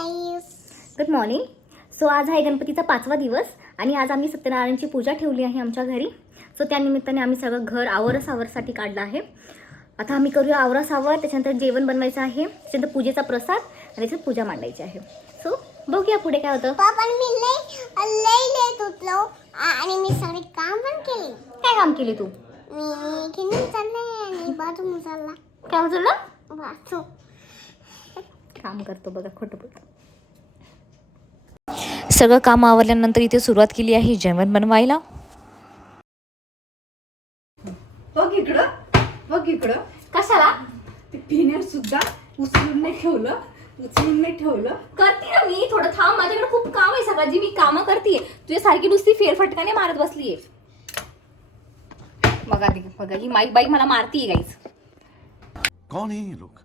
Good morning. So आज आहे गणपतीचा 5वा दिवस आणि आज आम्ही सत्यनारायणची पूजा ठेवली आहे आमच्या घरी. सो त्यानिमित्ताने आम्ही सगळं घर आवरसावरसाठी काढलं आहे. आता आम्ही करूया आवरसावर, त्याच्यानंतर जेवण बनवायचं आहे, त्याच्यानंतर पूजेचा प्रसाद आणि त्याच्यात पूजा मांडायची आहे. सो बघूया पुढे काय होतं. मी लई लेट उठलो आणि मी सगळे काम पण केले. काय काम केले तू? मी किती चालले आणि बाथरूम चालला. काय होतं ना? बाथरूम काम करतो बघा, खोटं बोलतो. सगळं काम आवरल्यानंतर इथे सुरुवात केली आहे जेवण बनवायला. बघ इकडं कशाला? ते पिण्यार सुद्धा उचलून नाही ठेवलं. करते ना मी, थोडं थांब, माझ्याकडे खूप काम आहे. सगळं जी मी कामं करते तुझ्या सारखी नुसती फेरफटकाने मारत बसलीये. बघा ही माईक बाई मला मारतीये गाईज. कौन है ये लोग?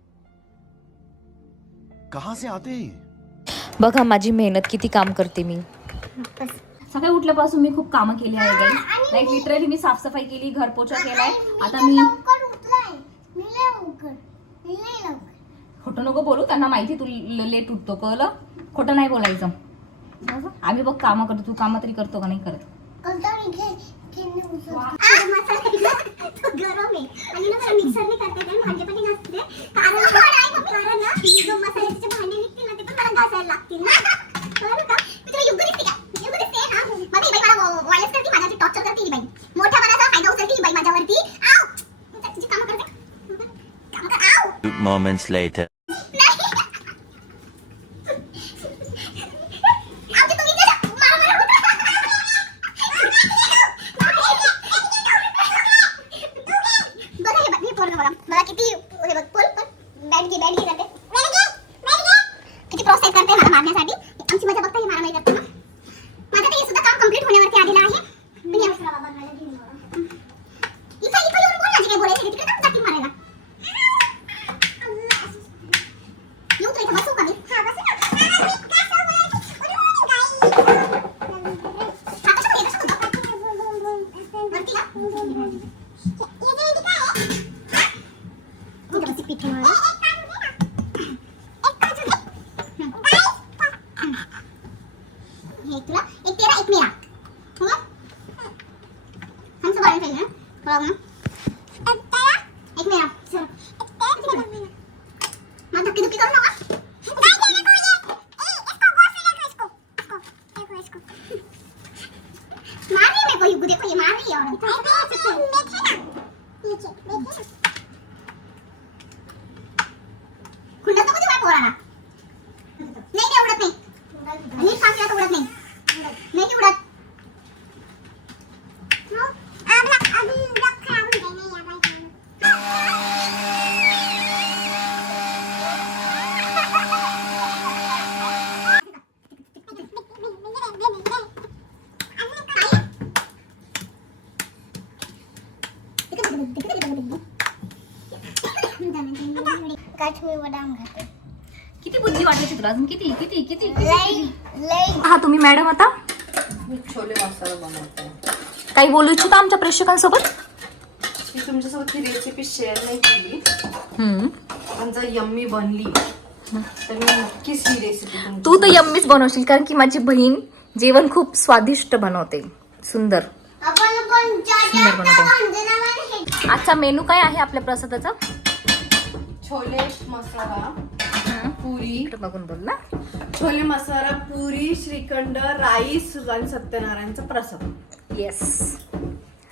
कहां से आते हैं? बघा माझी मेहनत किती काम करते मी. सकाळी उठल्यापासून मी खूप कामं केली आहे गाईज. लाईक लिटरली मी साफसफाई केली, घर पोछा केलाय. आता मी खोटं नको बोलू, त्यांना माहिती तू लेट उठतो, कळलं? खोटं नाही बोलायचं. आम्ही बघ कामं करतो, तू कामं तरी करतो का नाही करत? गरम आहे आणि ना मिक्सरने करते ते भांडेपट्टी घासते कारण ना जो मसाल्याचे भांडे निघतील ना ते पण मला घासायला लागतील ना. कळलं का? मी तुला युग दिसते का? युग दिसते ना. मग ही बाई मला वायलेस करते, माझ्यावरती टॉर्चर करते ही बाई. मोठ्या मनाचा फायदा उचलते ही बाई माझ्यावरती. आव तुझी कामं करते, कामं कर. आव Moments later. मला किती हे बघ पोल पण बॅट घे जाते. किती प्रोसेस करते मला मारण्यासाठी. आमची मजा बघता ही मारामारी करते ना. माझं ते सुद्धा काम कंप्लीट होण्यावरती आलेलं आहे. पण या वर्षी बाबा मला घेऊन इथं येऊन बोल ना, जे काही बोलायचं तिकडे ना जाती मारायला. येऊ तुला इथं बसू का मी? हा बसू ना. काश्मीर बदाम घाते. किती बुद्धी वाटायची तुला अजून? किती किती किती लई हा तुम्ही मॅडम आता मी छोले मसाला बनवते. काही बोलू इच्छिता आमच्या प्रेक्षकांसोबत? मी तुमच्यासोबत ही रेसिपी शेअर नाही केली पण जर यम्मी बनली तर मी नक्कीच ही रेसिपी तू तर यम्मीच बनवशील, कारण की माझी बहीण जेवण खूप स्वादिष्ट बनवते. सुंदर बनवते. आजचा मेनू काय आहे आपल्या प्रसादाचा? छोले मसाला पुरी. इकडे बघून बोल ना. छोले मसाला पुरी, श्रीखंड, राईस आणि सत्यनारायणचा प्रसाद. येस.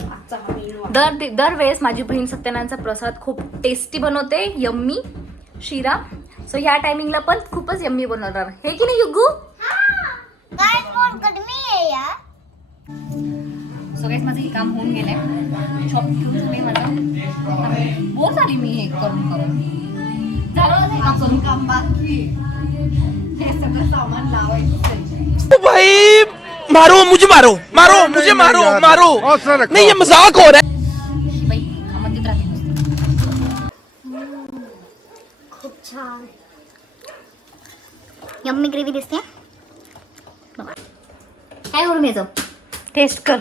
आजचा हा मेनू आहे. दरवेळेस माझी बहीण सत्यनारायणचा प्रसाद खूप टेस्टी बनवते, यम्मी शिरा. सो ह्या टायमिंगला पण खूपच यम्मी बनवणार, हे की नाही युगू? सो गाईस माझं हे काम होऊन गेलंय. शॉप घेऊन झाले माझं. बोर झाली मी हे करून झालं माझं हे काम करून. काम बाकी हे सगळं सामान लावायचं. भाई मारो मुझे मारो नहीं ये मजाक हो रहा है. बाई कामात राहते नुसतं. खूप छान यम्मी ग्रेव्ही दिसते. काय करून यायचं? टेस्ट कर.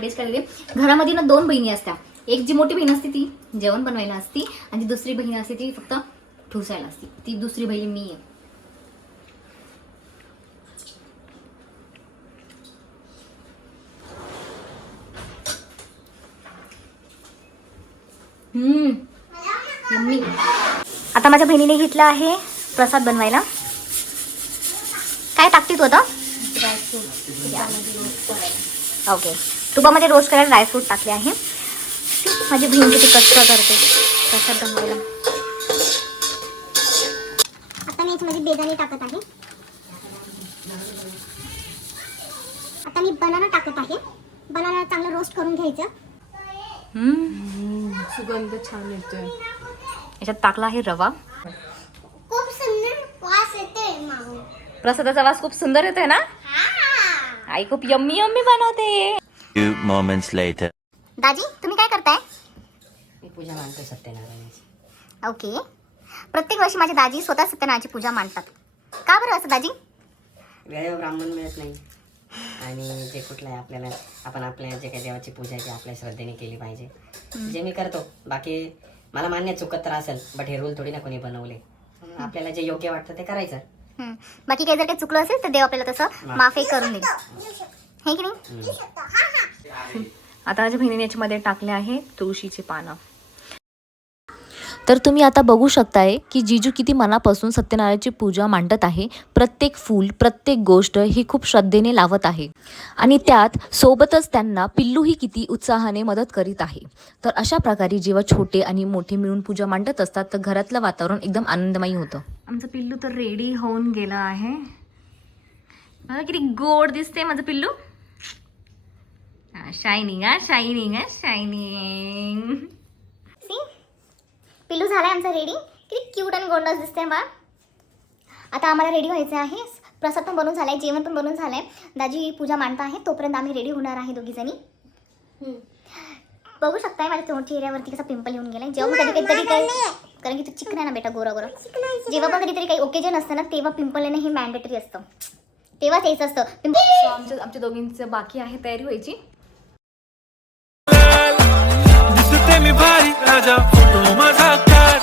टेस्ट केलेली. घरामध्ये ना 2 बहिणी असतात. एक जी मोठी बहीण असते ती जेवण बनवायला असती आणि जी दुसरी बहीण असते ती फक्त ठुसायला असती. ती दुसरी बहीण मी आहे. यम्मी. आता माझ्या बहिणीने घेतलं आहे प्रसाद बनवायला. काय टाकते तू आता? ओके, तुपामध्ये रोस्ट करायला ड्रायफ्रूट टाकले आहे. माझी बहीण किती कष्ट करते प्रसाद बनवायला. आता मी याच्यामध्ये बेदाणे टाकत आहे. आता मी बनाना टाकत आहे. बनाना चांगलं रोस्ट करून घ्यायचं. सुगंध छान येतोय. याच्यात टाकला आहे रवा. खूप सुंदर वास येतोय माऊ. प्रसादाचा वास खूप सुंदर येतोय ना. आई खूप यम्मी यम्मी बनवते. Few moments later. दाजी तुम्ही काय करताय? मी पूजा मानतो सत्यनारायणाची. ओके, प्रत्येक वर्षी माझे दाजी स्वतः सत्यनारायणाची पूजा मांडतात. का बरं असं दाजी? वेळेवर ब्राह्मण मिळत नाही आणि जे कुठलं आहे आपल्याला आपण आपल्या जे काही देवाची पूजा आहे ती आपल्या श्रद्धेने केली पाहिजे. जे मी करतो. बाकी मला मान्य चुकत तर असेल, बट हे रूल थोडी ना कोणी बनवले. आपल्याला जे योग्य वाटतं ते करायचं. बाकी काही जर काही चुकलं असेल तर देव आपल्याला तसं माफी करून देईल, हे की नाही. आता माझ्या बहिणीने याच्यामध्ये टाकले आहे तुळशीची पानं. तर तुम्ही आता बघू शकताय की जीजू किती मनापासून सत्यनारायणाची पूजा मांडत आहे. प्रत्येक फूल, प्रत्येक गोष्ट ही खूप श्रद्धेने लावत आहे आणि त्यात सोबतच त्यांना पिल्लूही किती उत्साहाने मदत करीत आहे. तर अशा प्रकारे जेव्हा छोटे आणि मोठे मिळून पूजा मांडत असतात तर घरातलं वातावरण एकदम आनंदमयी होतं. आमचं पिल्लू तर रेडी होऊन गेलं आहे. बघा किती गोड दिसते माझं पिल्लू. Shining shining shining. पिल्लू झालाय आमचा रेडी. किती क्यूट आणि गोंडस दिसते बा. आता आम्हाला रेडी व्हायचं आहे. प्रसाद पण बनवून झालाय, जेवण पण बनवून झालंय. दाजी पूजा मांडत आहे, तोपर्यंत आम्ही रेडी होणार आहे दोघी जणी. बघू शकताय माझ्या चेहऱ्यावरती कसा पिंपल येऊन गेलाय. जेव्हा पण कधीतरी काही, कारण की तू चिकन आहे ना बेटा, गोरा गोरा. जेव्हा पण कधीतरी काही ओकेजन असतं ना तेव्हा पिंपल येणं हे मॅन्डेटरी असतं. तेव्हाच यायचं असतं. आमच्या दोघींचं बाकी आहे तयारी व्हायची. दिसते मी भारी राजा फोटो माझा काढ.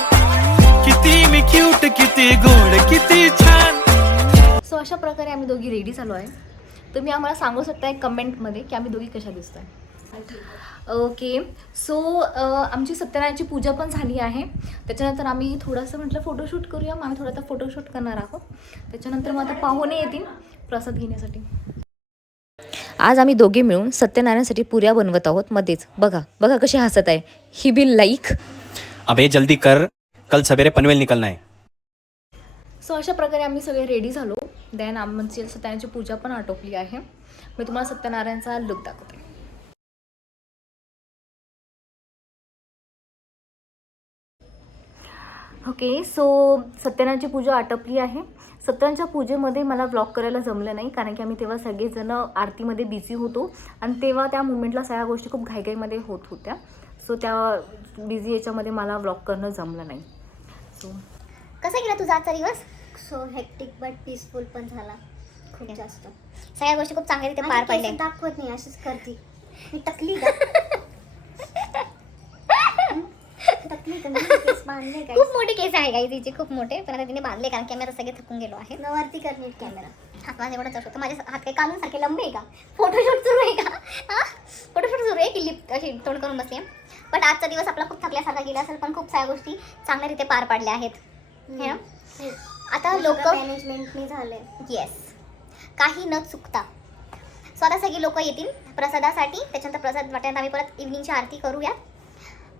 किती मी क्यूट, किती गोड, किती छान. सो अशा प्रकारे आम्ही दोघी रेडी झालो आहे. तुम्ही आम्हाला सांगू शकताय कमेंटमध्ये की आम्ही दोघी कशा दिसत आहे. ओके, सो आमची सत्यनारायणाची पूजा पण झाली आहे. त्याच्यानंतर आम्ही थोडंसं म्हटलं फोटोशूट करूया. मग आम्ही थोडा आता फोटोशूट करणार आहोत. त्याच्यानंतर मग आता पाहुणे येतील प्रसाद घेण्यासाठी. आज आम्ही दोघे मिळून सत्यनारायणासाठी पुऱ्या बनवत आहोत. मध्येच बघा बघा कशी हसत आहे. ही बी लाईक. अबे जल्दी कर, कल सवेरे पनवेल निकलना है. सो अशा प्रकारे आम्ही सगळे रेडी झालो. देन आमची सत्यनारायणाची पूजा पण आटोपली आहे. मी तुम्हाला सत्यनारायणचा लुक दाखवते. ओके, सो सत्यनारायणाची पूजा आटोपली आहे. सत्यनारायणच्या पूजेमध्ये मला व्लॉग करायला जमलं नाही कारण की आम्ही तेव्हा सगळेजण आरतीमध्ये बिझी होतो आणि तेव्हा त्या मुवमेंटला सगळ्या गोष्टी खूप घाईघाईमध्ये होत होत्या. सो त्या बिझी याच्यामध्ये मला व्लॉग करणं जमलं नाही. सो कसा गेला तुझा आजचा दिवस? सो हेक्टिक बट पीसफुल पण झाला खूप जास्त. सगळ्या गोष्टी खूप चांगल्या रीते पार पडल्या. दाखवत नाही, अशीच करते मी. टकली का? टकली का? मी केस बांधले काय? खूप मोठे केस आहे काही तिचे, खूप मोठे. पण आता तिने बांधले कारण की आम्ही आता सगळे थकून गेलो आहे. वरती करणे कॅमेरा. हात माझा एवढा चढतो. माझे हात काही कानूनसारखे लंबे आहे का? फोटोशूट सुरू आहे का? हां, फोटोशूट सुरू आहे की लिप अशी तोंड करून बसली. बट आजचा दिवस आपला खूप थकल्यासारखा गेला असेल पण खूप साऱ्या गोष्टी चांगल्या रीते पार पाडल्या आहेत. हे ना? आता लोक मॅनेजमेंटनी झाले. येस, काही न चुकता. स्वतः सगळी लोक येतील प्रसादासाठी. त्याच्यानंतर प्रसाद वाटल्यानंतर आम्ही परत इव्हनिंगची आरती करूया.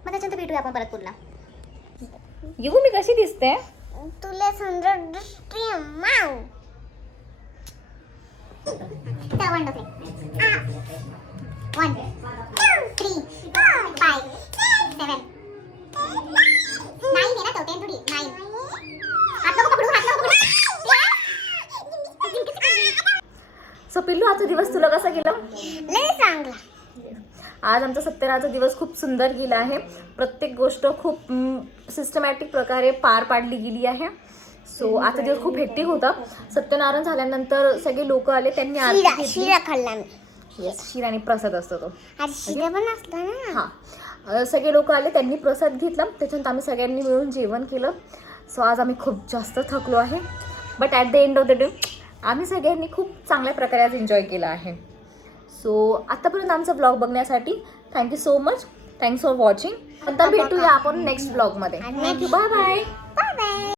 मग त्याच्यानंतर भेटूया आपण परत पुन्हा. येऊ मी कशी दिसते? तुला सुंदर दिसते माऊ. चला, 1 2 3 1 2 3 4 5 6 7 9 आहे ना, 10 थोडी 9. हात नको पकडू, हात नको पकडू. सो पिल्लू आजचा दिवस तुला कसा गेला? लय चांगला. आज आमचा सत्यनारायणाचा दिवस खूप सुंदर गेला आहे. प्रत्येक गोष्ट खूप सिस्टमॅटिक प्रकारे पार पाडली गेली आहे. सो आजचा दिवस खूप हेक्टिक होता. सत्यनारायण झाल्यानंतर सगळे लोक आले, त्यांनी आरती घेतली. शिरा खाल्ला मी. येस, शिरा आणि प्रसाद असतो तो. आज शिरा पण असला ना. हां, सगळे लोक आले, त्यांनी प्रसाद घेतला. त्याच्यानंतर आम्ही सगळ्यांनी मिळून जेवण केलं. सो आज आम्ही खूप जास्त थकलो आहे. But at the end of the day आम्ही सगळ्यांनी खूप चांगल्या प्रकारे आज एन्जॉय केला आहे. सो आत्तापर्यंत आमचा ब्लॉग बघण्यासाठी thank you so much. Thanks for watching. आता भेटूया आपण नेक्स्ट ब्लॉगमध्ये. थँक्यू. Bye bye.